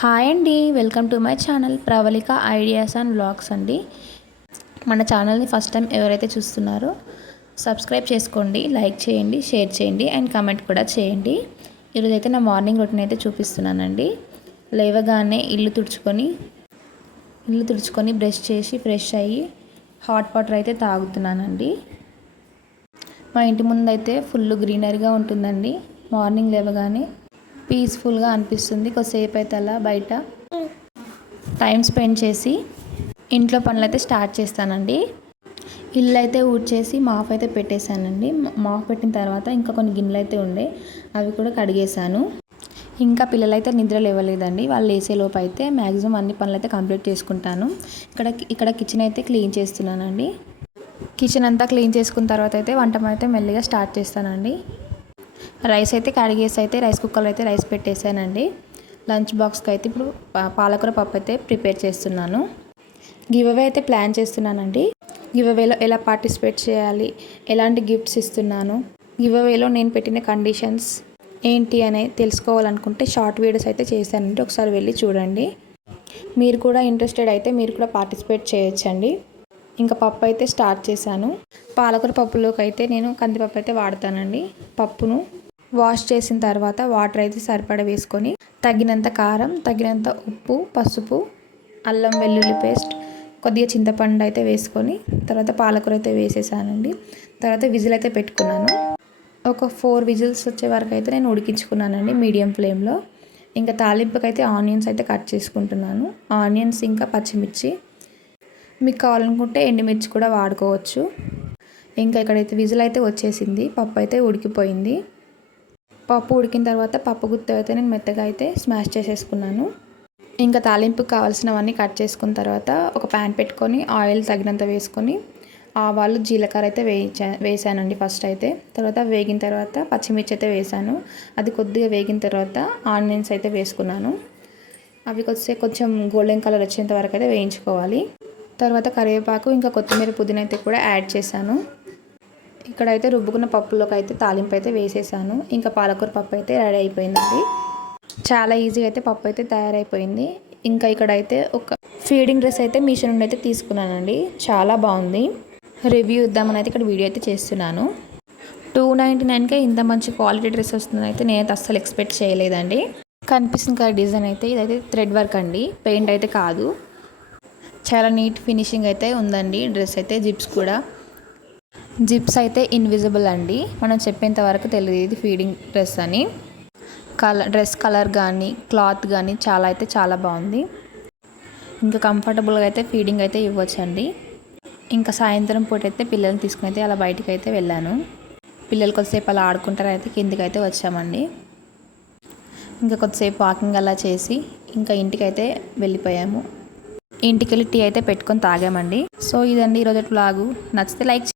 Hi అండి, welcome to my channel Pravalika ideas and vlogs అండి. మన ఛానల్ని ఫస్ట్ టైం ఎవరైతే చూస్తున్నారో సబ్స్క్రైబ్ చేసుకోండి, లైక్ చేయండి, షేర్ చేయండి అండ్ కామెంట్ కూడా చేయండి. ఈరోజైతే నా మార్నింగ్ రొటీన్ అయితే చూపిస్తున్నానండి. లేవగానే ఇల్లు తుడుచుకొని బ్రష్ చేసి ఫ్రెష్ అయ్యి హాట్ వాటర్ అయితే తాగుతున్నానండి. మా ఇంటి ముందు అయితే ఫుల్ గ్రీనరీగా ఉంటుందండి. మార్నింగ్ లేవగానే పీస్ఫుల్గా అనిపిస్తుంది. కొద్దిసేపు అయితే అలా బయట టైం స్పెండ్ చేసి ఇంట్లో పనులు అయితే స్టార్ట్ చేస్తానండి. ఇల్లు అయితే ఊడ్చేసి మాఫ్ అయితే పెట్టేశానండి. మాఫ్ పెట్టిన తర్వాత ఇంకా కొన్ని గిన్నెలు అయితే ఉండే, అవి కూడా కడిగేశాను. ఇంకా పిల్లలైతే నిద్ర లేవలేదండి. వాళ్ళు లేసేలోపు అయితే మ్యాక్సిమం అన్ని పనులు అయితే కంప్లీట్ చేసుకుంటాను. ఇక్కడ కిచెన్ అయితే క్లీన్ చేస్తున్నానండి. కిచెన్ అంతా క్లీన్ చేసుకున్న తర్వాత అయితే వంట అయితే మెల్లిగా స్టార్ట్ చేస్తానండి. రైస్ అయితే కడిగేసి అయితే రైస్ కుక్కర్లో అయితే రైస్ పెట్టేశానండి. లంచ్ బాక్స్కి అయితే ఇప్పుడు పాలకూర పప్పు అయితే ప్రిపేర్ చేస్తున్నాను. గివ్ అవే అయితే ప్లాన్ చేస్తున్నానండి. గివ్ అవేలో ఎలా పార్టిసిపేట్ చేయాలి, ఎలాంటి గిఫ్ట్స్ ఇస్తున్నాను, గివ్ అవేలో నేను పెట్టిన కండిషన్స్ ఏంటి అనేది తెలుసుకోవాలనుకుంటే షార్ట్ వీడియోస్ అయితే చేశానండి. ఒకసారి వెళ్ళి చూడండి. మీరు కూడా ఇంట్రెస్టెడ్ అయితే మీరు కూడా పార్టిసిపేట్ చేయొచ్చండి. ఇంకా పప్పు అయితే స్టార్ట్ చేశాను. పాలకూర పప్పులోకి అయితే నేను కందిపప్పు అయితే వాడతానండి. పప్పును వాష్ చేసిన తర్వాత వాటర్ అయితే సరిపడ వేసుకొని తగినంత కారం, తగినంత ఉప్పు, పసుపు, అల్లం వెల్లుల్లి పేస్ట్, కొద్దిగా చింతపండు అయితే వేసుకొని తర్వాత పాలకూర అయితే వేసేసానండి. తర్వాత విజిల్ అయితే పెట్టుకున్నాను. ఒక 4 విజిల్స్ వచ్చే వరకు అయితే నేను ఉడికించుకున్నానండి మీడియం ఫ్లేమ్లో. ఇంకా తాలింపుకి అయితే ఆనియన్స్ అయితే కట్ చేసుకుంటున్నాను. ఆనియన్స్ ఇంకా పచ్చిమిర్చి, మీకు కావాలనుకుంటే ఎండుమిర్చి కూడా వాడుకోవచ్చు. ఇంకా ఇక్కడైతే విజిల్ అయితే వచ్చేసింది. పప్పు అయితే ఉడికిపోయింది. పప్పు ఉడికిన తర్వాత పప్పు గుత్తి అయితే నేను మెత్తగా అయితే స్మాష్ చేసేసుకున్నాను. ఇంకా తాలింపుకి కావాల్సినవన్నీ కట్ చేసుకున్న తర్వాత ఒక ప్యాన్ పెట్టుకొని ఆయిల్ తగినంత వేసుకొని ఆవాలు, జీలకర్ర అయితే వేసానండి ఫస్ట్ అయితే. తర్వాత వేగిన తర్వాత పచ్చిమిర్చి అయితే వేసాను. అది కొద్దిగా వేగిన తర్వాత ఆనియన్స్ అయితే వేసుకున్నాను. అవి కొంచెం గోల్డెన్ కలర్ వచ్చేంత వరకు అయితే వేయించుకోవాలి. తర్వాత కరివేపాకు ఇంకా కొత్తిమీర, పుదీనా అయితే కూడా యాడ్ చేశాను. ఇక్కడైతే రుబ్బుకున్న పప్పులోకి అయితే తాలింపు అయితే వేసేసాను. ఇంకా పాలకూర పప్పు అయితే రెడీ అయిపోయిందండి. చాలా ఈజీగా అయితే పప్పు అయితే తయారైపోయింది. ఇంకా ఇక్కడైతే ఒక ఫీడింగ్ డ్రెస్ అయితే మీషో నుండి అయితే తీసుకున్నానండి. చాలా బాగుంది. రివ్యూ ఇద్దామని అయితే ఇక్కడ వీడియో అయితే చేస్తున్నాను. 299కే ఇంత మంచి క్వాలిటీ డ్రెస్ వస్తుందని అయితే నేనైతే అస్సలు ఎక్స్పెక్ట్ చేయలేదండి. కనిపిస్తుంది కదా డిజైన్ అయితే, ఇదైతే థ్రెడ్ వర్క్ అండి, పెయింట్ అయితే కాదు. చాలా నీట్ ఫినిషింగ్ అయితే ఉందండి. డ్రెస్ అయితే జిప్స్ అయితే ఇన్విజిబుల్ అండి. మనం చెప్పేంత వరకు తెలియదు ఇది ఫీడింగ్ డ్రెస్ అని. డ్రెస్ కలర్ కానీ క్లాత్ కానీ చాలా బాగుంది. ఇంకా కంఫర్టబుల్గా అయితే ఫీడింగ్ అయితే ఇవ్వచ్చండి. ఇంకా సాయంత్రం పూట అయితే పిల్లల్ని తీసుకుని అయితే అలా బయటికి అయితే వెళ్ళాను. పిల్లలు కొద్దిసేపు అలా ఆడుకుంటారు అయితే కిందికి అయితే వచ్చామండి. ఇంకా కొద్దిసేపు వాకింగ్ అలా చేసి ఇంకా ఇంటికైతే వెళ్ళిపోయాము. ఇంటికి వెళ్ళి టీ అయితే పెట్టుకొని తాగామండి. సో ఇదండి ఈరోజు వ్లాగు. నచ్చితే లైక్